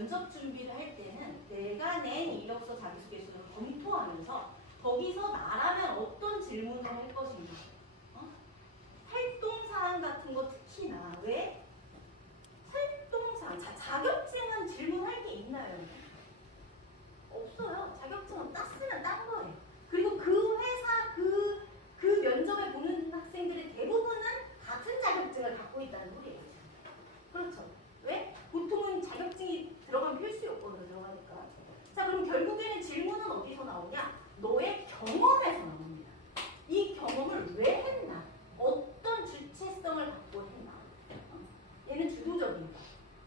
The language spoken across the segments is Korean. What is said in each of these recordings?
면접 준비를 할 때는 내가 낸 이력서 자기소개서를 검토하면서 거기서 나라면 어떤 질문을 할 것인가, 활동사항 같은 거 특히나 왜? 활동사항, 자격증은 질문할 게 있나요? 없어요. 자격증은 땄으면 딴 거예요. 그리고 그 회사, 그 면접에 보는 학생들의 대부분은 같은 자격증을 갖고 있다는 소리예요. 그렇죠. 왜? 보통은 자격증이 들어가면 필수 요건으로 들어가니까. 자, 그럼 결국에는 질문은 어디서 나오냐? 너의 경험에서 나옵니다. 이 경험을 왜 했나? 어떤 주체성을 갖고 했나? 얘는 주도적인 거.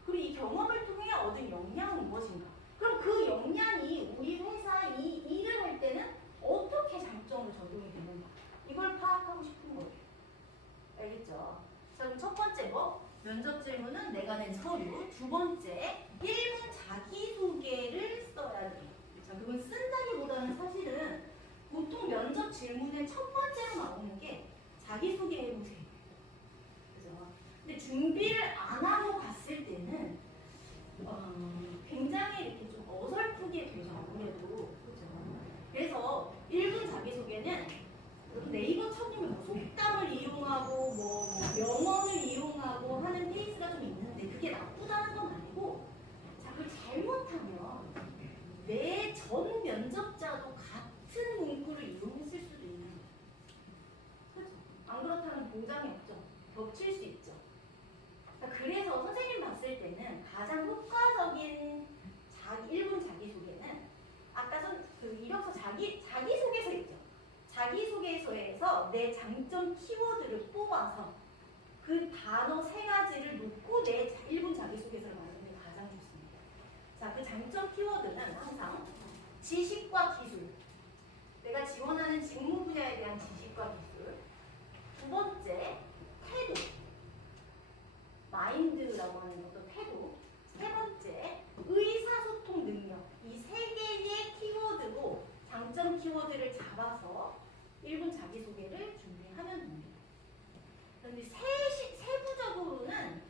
그리고 이 경험을 통해 얻은 역량은 무엇인가? 그럼 그 역량이 우리 회사 이 일을 할 때는 어떻게 장점으로 적용이 되는가? 이걸 파악하고 싶은 거예요. 알겠죠? 자, 그럼 첫 번째 뭐? 면접 질문은 내가 낸 서류. 두 번째, 1분 자기소개를 써야 돼요. 자, 그건 쓴다기보다는 사실은 보통 면접 질문의 첫 번째로 나오는 게 자기소개해보세요. 그죠? 근데 준비를 안 하고 갔을 때는 굉장히 이렇게 좀 어설프게 되죠. 아무래도. 그죠? 그래서 1분 자기소개는 네이버 쳐보면 속담을 이용하고 뭐 명언을 이용하고 하는 페이스가 좀 있는데 그게 나쁘다는 건 아니고, 자, 그걸 잘못하면 내 전 면접자도 같은 문구를 이용했을 수도 있는 거예요. 그렇죠? 안 그렇다면 공장이 없죠. 겹칠 수 있죠. 그래서 선생님 봤을 때는 가장 효과적인 1분 자기소개는 아까 그 이력서 자기소개서 있죠. 자기소개서에서 내 장점 키워드를 뽑아서 그 단어 3가지를 놓고 내 1분 자기소개서를 만드는 게 가장 좋습니다. 자, 그 장점 키워드는 항상 지식과 기술. 내가 지원하는 직무 분야에 대한 지식과 기술. 두 번째, 태도. 마인드라고 하는 어떤 태도. 세 번째, 의사소통 능력. 이 3개의 키워드로 장점 키워드를 잡아서 1분 자기소개를 준비하면 됩니다. 그런데 세부적으로는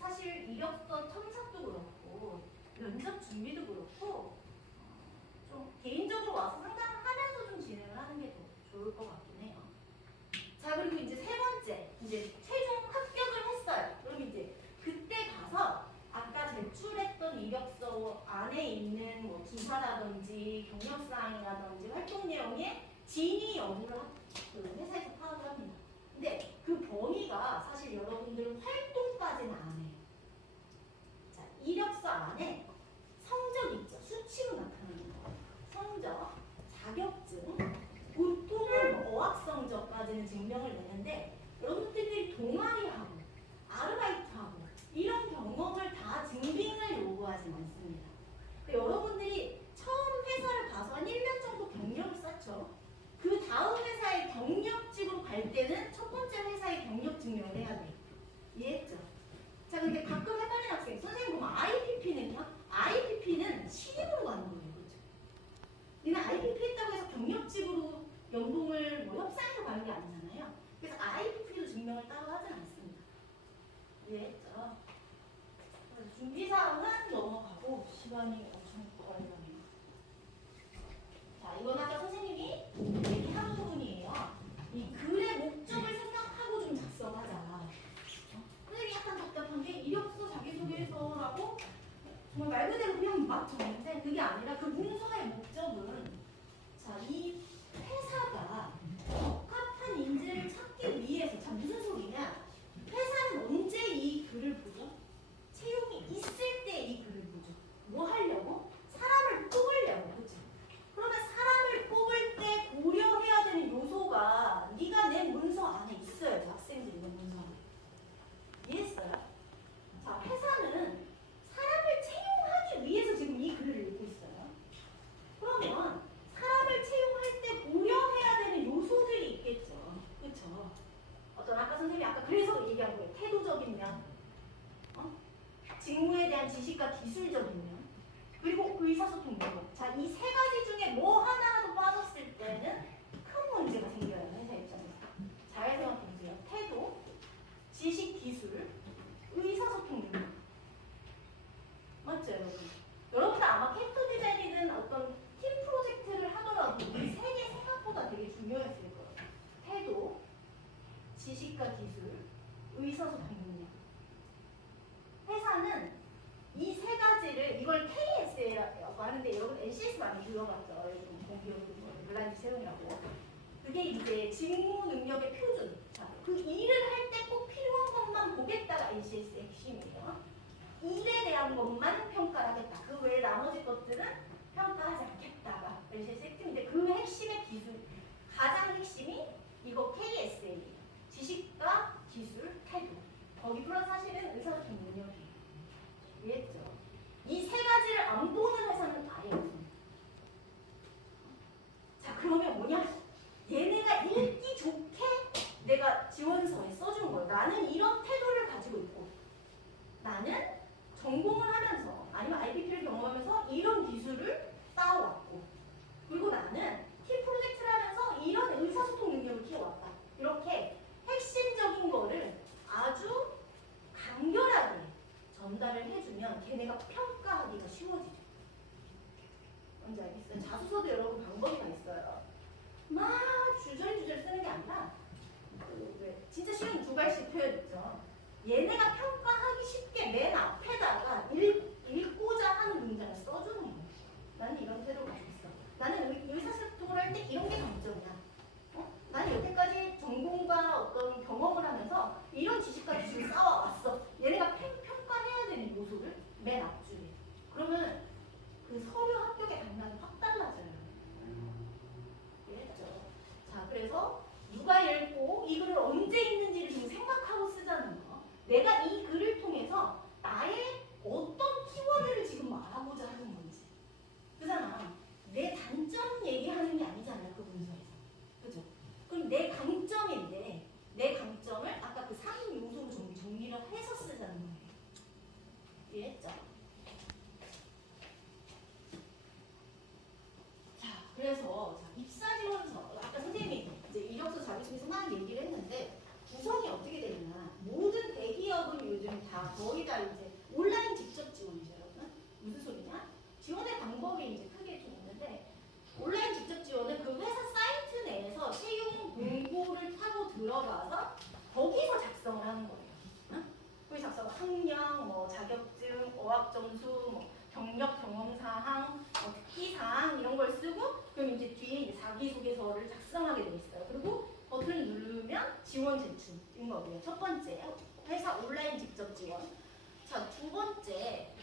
사실 이력서 첨삭도 그렇고 면접 준비도 그렇고 좀 개인적으로 와서 상담하면서 좀 진행을 하는 게 더 좋을 것 같긴 해요. 자, 그리고 이제 세 번째, 이제 최종 합격을 했어요. 그럼 이제 그때 가서 아까 제출했던 이력서 안에 있는 뭐 기사라든지 경력사항이라든지 활동 내용에 진위 여부를 그 회사에서 파악을 합니다. 근데 그 범위가 사실 여러분들 활동까지는 안 해요. 자, 이력서 안에 성적 있죠. 수치로 나타나는 거. 성적, 자격증, 보통은 어학 성적까지는 증명을 내는데 여러분들이 동아리하고 아르바이트하고 이런 경험을 다 증빙을 요구하지 않습니다. 그러니까 여러분들이 처음 회사를 가서 한 1년 정도 경력을 쌓죠. 그 다음 회사의 경력직으로 갈 때는 첫 번째 회사의 경력 증명을 해야 돼요. 이해했죠? 자, 근데 가끔 헷갈리는 학생, 선생님 그럼 IPP는요? IPP는 신입으로 가는 거예요. 그렇죠? 얘는 IPP 했다고 해서 경력직으로 연봉을 뭐 협상해서 가는 게 아니잖아요. 그래서 IPP도 증명을 따로 하진 않습니다. 이해했죠? 그래서 준비사항은 넘어가고 시간이 엄청 걸리네요. 자, 이건 아까 선생님이 얘기한 부분이에요. 이 글의 목적을 생각하고 좀 작성하자. 선생님이 약간 답답한 게 이력서 자기소개서라고 정말 말 그대로 그냥 막 적는데 그게 아니라 그 문서의 목적은, 자, 이 회사가 적합한 인재를 찾기 위해서, 자, 무슨 소리냐? 회사는 언제 이 글을 보죠? 채용이 있을 때 이 글을 보죠. 뭐 하려고? 사람을 뽑으려고. 그렇죠? 그러면 사람을 뽑을 때 고려해야 되는 요소가 네가 낸 문서 안에 있어야죠. 학생들이 낸 문서 안에. 이해했어요? 자, 회사는 사람을 채용하기 위해서 지금 이 글을 읽고 있어요. 그러면 사람을 채용할 때 고려해야 되는 요소들이 있겠죠. 그렇죠? 어떤 아까 선생님이 아까 그래서 얘기한 거예요. 태도적인 면, 직무에 대한 지식과 기술적인 면, 그리고 의사소통 능력. 자, 이 3가지 중에 뭐 하나라도 빠졌을 때는 큰 문제가 생겨요. 회사 입장에서. 잘 생각해보세요. 태도, 지식, 기술, 의사소통 능력. 맞죠? 회사는 이 세 가지를 이걸 KSA라고 하는데 여러분 NCS 많이 들어봤죠? 여러분 공기업 블라인드 채용이라고. 그게 이제 직무 능력의 표준. 자, 그 일을 할 때 꼭 필요한 것만 보겠다가 NCS의 핵심이에요. 일에 대한 것만 평가를 하겠다. 그 외에 나머지 것들은 평가하지 않겠다가 NCS의 핵심인데 그 핵심의 기술, 가장 핵심이 이거 KSA. 지식과 기술, 태도. 거기 플러스 사실은 의사소통 능력이에요. 이해했죠? 이 세 가지를 안 보는 회사는 아예 없습니다. 자, 그러면 뭐냐? 얘네가 읽기 좋게 내가 지원서에 써준 거예요. 나는 이런 태도를 가지고 있고, 나는 전공을 하면서 아니면 IBP를 경험하면서 이런 기술을 쌓아왔고, 그리고 나는 팀 프로젝트를 하면서 이런 의사소통 능력을 키워왔다. 이렇게 핵심적인 거를 아주 간결하게 전달을 해주면 걔네가 평가하기가 쉬워지죠. 뭔지 알겠어요? 자소서도 여러분 방법이 다 있어요. 막 주저리 쓰는 게 아니라 진짜 쉬운 두 가지 표현 있죠. 얘네가 평가하기 쉽게 맨 앞에다가 읽고자 하는 문장을 써주는 거예요. 나는 이런 태도를 가지고 있어. 나는 의사소통을 할 때 이런 게 강점이야. 나는 여태까지 전공과 어떤 경험을 하면서 이런 지식까지 지금 쌓아왔어. 얘네가 평가해야 되는 요소를 맨 앞줄에. 그러면 그 서류 합격의 당락이 확 달라져요. 이해했죠? 자, 그래서 누가 읽고 이 글을 언제 읽는지를 좀 생각하고 쓰자는 거. 내가 이 글을 통해서 나의 어떤 키워드를 지금 말하고자 하는 건지. 그잖아. 내 단점 얘기하는 게 아니잖아요. 그 문서에서. 그죠? 그럼 내 강점인데 내 강점을 아까 그 3요소로 정리를 해서 쓰자는 거예요. 이해했죠? 자, 그래서 입사 지원서 아까 선생님이 이제 이력서 자기소개서 막 얘기를 했는데 구성이 어떻게 되느냐? 모든 대기업은 요즘 다 거의 다 이제 온라인 직접 지원이죠, 여러분. 무슨 소리냐? 지원의 방법이 이제 크게 좀 있는데 온라인 직접 지원은 그 회사 사이트 내에서 채용 공고를 타고 들어가서 거기서 작성을 하는 거예요. 응? 거기 작성 학력, 뭐 자격증, 어학 점수, 뭐 경력 경험 사항, 뭐 특기 사항 이런 걸 쓰고 그럼 이제 뒤에 이제 자기소개서를 작성하게 돼 있어요. 그리고 버튼을 누르면 지원 제출인 거고요. 첫 번째 회사 온라인 직접 지원. 자, 두 번째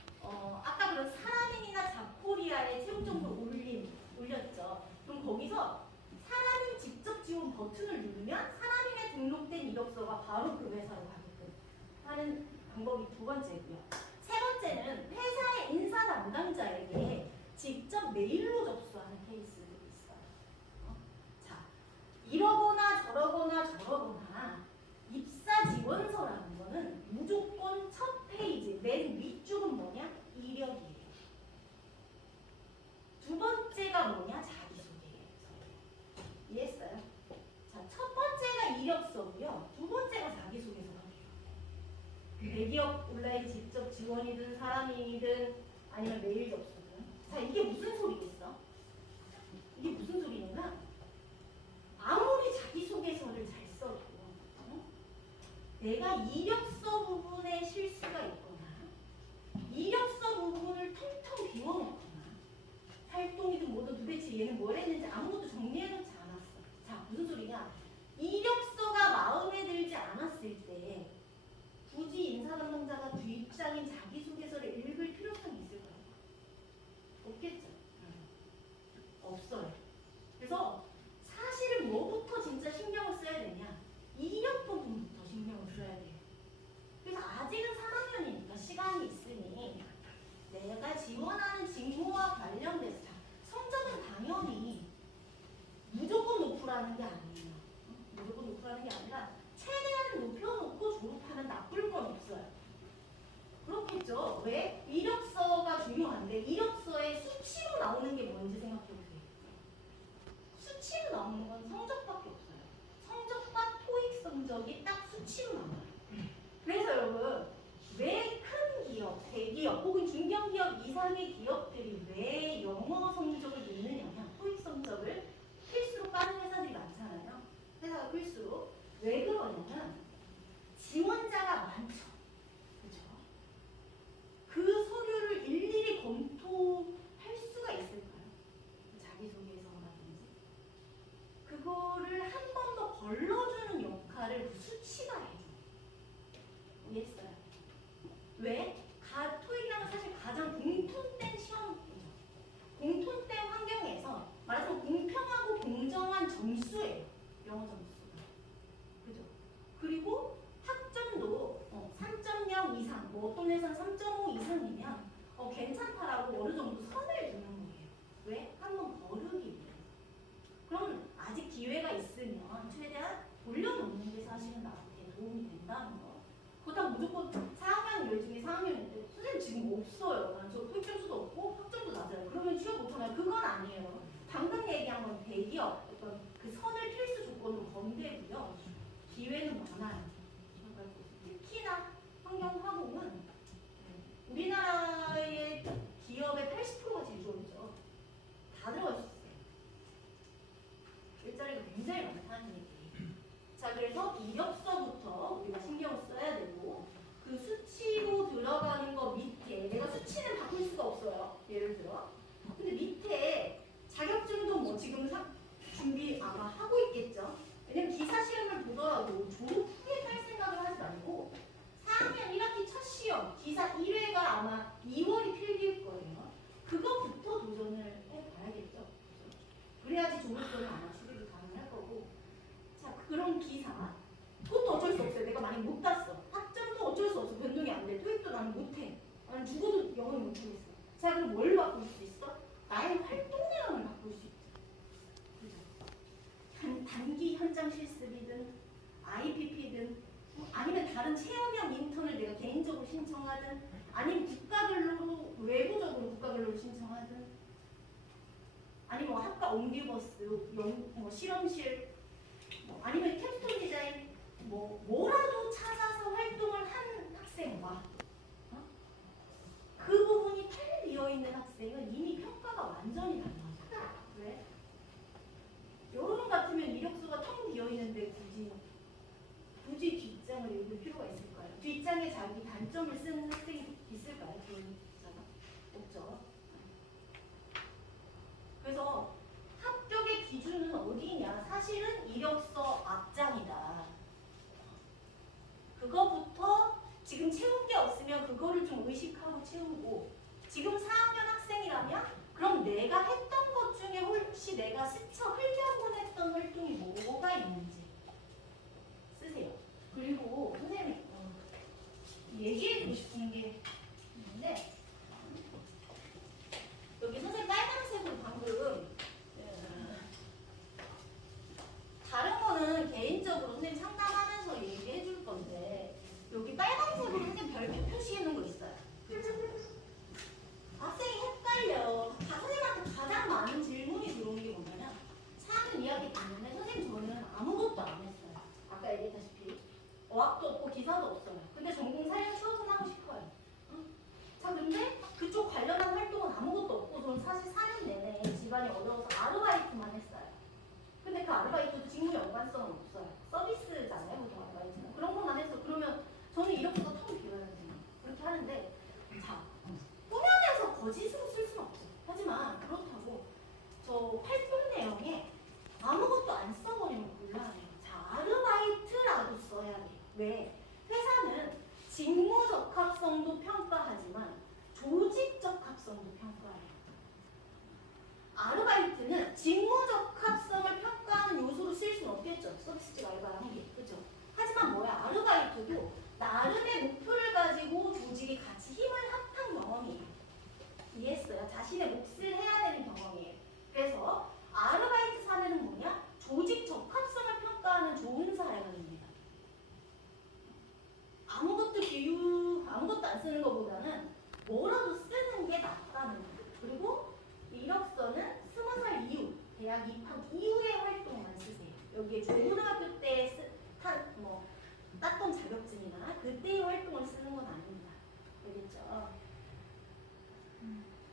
아까 그런 사람인이나 잡코리아의 채용 정보를 올렸죠. 그럼 거기서 사람인 직접 지원 버튼을 누르면 사람인에 등록된 이력서가 바로 그 회사로 가게끔 하는 방법이 두 번째고요. 세 번째는 회사의 인사 담당자에게 직접 메일로 접수하는 케이스들이 있어요. 자, 이러거나 저러거나 입사 지원서라는 거는 무조건 첫 페이지 맨 위쪽은 뭐냐? 이력이에요. 두 번째가 뭐냐? 자기소개예요. 이해했어요? 자, 첫 번째가 이력서고요. 두 번째가 자기소개서예요. 대기업 온라인 직접 지원이든 사람이든 아니면 메일 접수든. 자, 이게 무슨 소리겠어? 이게 무슨 소리냐면 아무리 자기소개서를 잘 써도 내가 이력서 부분에 실수가 있거나 이력서 부분을 텅텅 비워놓거나 활동이든 뭐든 도대체 얘는 뭘 했는지 아무것도 정리해놓지 않았어. 자, 무슨 소리냐? 이력서가 마음에 들지 않았을 때 굳이 인사 담당자가 뒷장인 자기소개서를 읽을 필요성이 있을까요? 없겠죠. 없어요. 그래서 사실은 뭐부터 진짜 신경을 써야 되냐? 이력 부분부터 신경을 써야 돼요. 그래서 아직은 3학년이니까 시간이 있으니 내가 지원하는 직무와 관련돼서 성적은 당연히 무조건 높으라는 게 아니에요. 무조건 높으라는 게 아니라 최대한 높여놓고 졸업하면 나쁠 건 없어요. 그렇겠죠. 왜? 이력서가 중요한데 이력서에 수치로 나오는 게 뭔지 생각해보세요. 수치로 나오는 건 성적밖에 없어요. 성적과 토익 성적이 딱 수치로 나와요. 그래서 여러분 왜 큰 기업, 대기업 혹은 중견기업 이상의 기업들이 왜 영어 성적을 넣느냐, 토익 성적을 필수로 까는 회사들이 많잖아요. 회사가 필수로. 왜 그러냐면 지원자가 많죠. 그렇죠? 3.5 이상이면 괜찮다라고 어느 정도 선을 두는 거예요. 왜? 한번 거르기 위해. 그럼 아직 기회가 있으면 최대한 돌려놓는 게 사실은 나한테 도움이 된다는 거. 그렇다고 무조건 4학년 중에 4학년인데 선생님 지금 없어요. 난 저 평점수도 없고 학점도 낮아요. 그러면 취업 못하나요? 그건 아니에요. 방금 얘기한 건 대기업 어떤 그 선을 필수 조건으로 건대고요. 기회는 많아요. 특히나 환경화공은 우리나라의 기업의 80%가 제조업이죠. 다 들어갈 수 있어요. 일자리가 굉장히 많다는 얘기. 자, 그래서 이력서부터 우리가 신경을 써야 되고 그 수치로 들어가는 거 밑에 내가 수치는 바꿀 수가 없어요. 예를 들어. 근데 밑에 자격증도 뭐 지금 준비 아마 하고 있겠죠. 왜냐면 기사 시험을 보더라도 졸업 후에 할 생각을 하지 말고 4학년 1학기 첫 시험 기사 1회가 아마 2월이 필기일 거예요. 그거부터 도전을 해봐야겠죠. 그래야지 졸업전에 아마 출입이 가능할 거고. 자, 그런 기사 그것도 어쩔 수 없어요. 내가 만약 못 땄어. 학점도 어쩔 수 없어. 변동이 안 돼. 토익도 나는 못해. 나는 죽어도 영어를 못하겠어. 자, 그럼 뭘 바꿀 수 있어? 나의 활동 내용을 바꿀 수 있죠. 단기 현장 실습이든 IPP든 아니면 다른 체험형 인턴을 내가 개인적으로 신청하든 아니면 국가별로 외부적으로 국가별로 신청하든 아니면 뭐 학과 옴니버스 뭐 실험실 아니면 캡스톤 디자인 뭐라도 찾아서 활동을 한 학생과 그 부분이 잘 비어있는 학생은 이미 평가가 완전히 달라요. 왜? 여러분 같으면 이력서가 텅 비어있는데 굳이 뒷장을 읽을 필요가 있을까요? 뒷장에 자기 단점을 쓰는 학생이 있을까요? 없죠. 그래서 합격의 기준은 어디냐? 사실은 이력서 앞장이다. 그거부터 지금 채운 게 없으면 그거를 좀 의식하고 채우고 지금 4학년 학생이라면 그럼 내가 했던 것 중에 혹시 내가 스쳐 흘려보냈던 활동이 뭐가 있는지 쓰세요. 그리고 선생님이 얘기해주고 싶은 게 있는데 여기 선생님 빨간색으로 방금 다른 거는 개인적으로 선생님 상담하면서 얘기해 줄 건데 여기 빨간색으로 선생님 별표 표시해 놓은 거 있어요. 학생이 헷갈려. 선생님한테 가장 많은 질문이 들어온 게 뭐냐면 4학년 2학기 때문에 선생님 저는 아무것도 안 했어요. 아까 얘기했다시피 어학도 없고 기사도 없어요. 근데 전공 살려 추억은 하고 싶어요. 응? 자, 근데 그쪽 관련한 활동은 아무것도 없고 저는 사실 4년 내내 집안이 어려워서 아르바이트만 했어요. 근데 그 아르바이트도 직무 연관성은 없어요. 서비스잖아요, 보통 아르바이트는. 그런 것만 했어. 그러면 저는 이력서가 텅 비어야 되잖아요. 그렇게 하는데 자, 꾸며내서 거짓으로 쓸 수는 없어요. 하지만 그렇다고 저 활동 내용에 아무것도 안 써버리면 곤란해요. 자, 아르바이트라도 써야 돼요. 왜? 회사는 직무 적합성도 평가하지만 조직 적합성도 평가해요. 아르바이트는 직무 적합성을 평가하는 요소로 쓸 수는 없겠죠. 서비스직 알바하는 게. 그죠? 하지만 뭐야? 아르바이트도 나름의 목표를 가지고 조직이 같이 힘을 합한 경험이에요. 이해했어요? 자신의 몫을 해야 되는 경험이에요. 그래서 아르바이트 사례는 뭐냐? 조직 적합성을 평가하는 좋은 사례가 됩니다. 아무것도 안 쓰는 것보다는 뭐라도 쓰는 게 낫다는 거예요. 그리고 이력서는 20살 이후, 대학 입학 이후의 활동만 쓰세요. 여기에 중고등학교 때 땄던 자격증이나 그때의 활동을 쓰는 건 아닙니다. 알겠죠?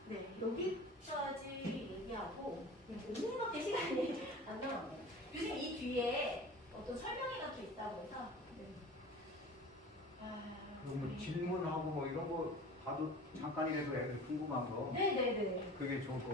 네, 여기까지 얘기하고 5분밖에 시간이 안 남았네요. 요즘 이 뒤에 어떤 설명회가 또 있다고 해서 뭐 질문하고 뭐 이런 거 봐도 잠깐이라도 애들 궁금한 거 네네네. 그게 좋을 것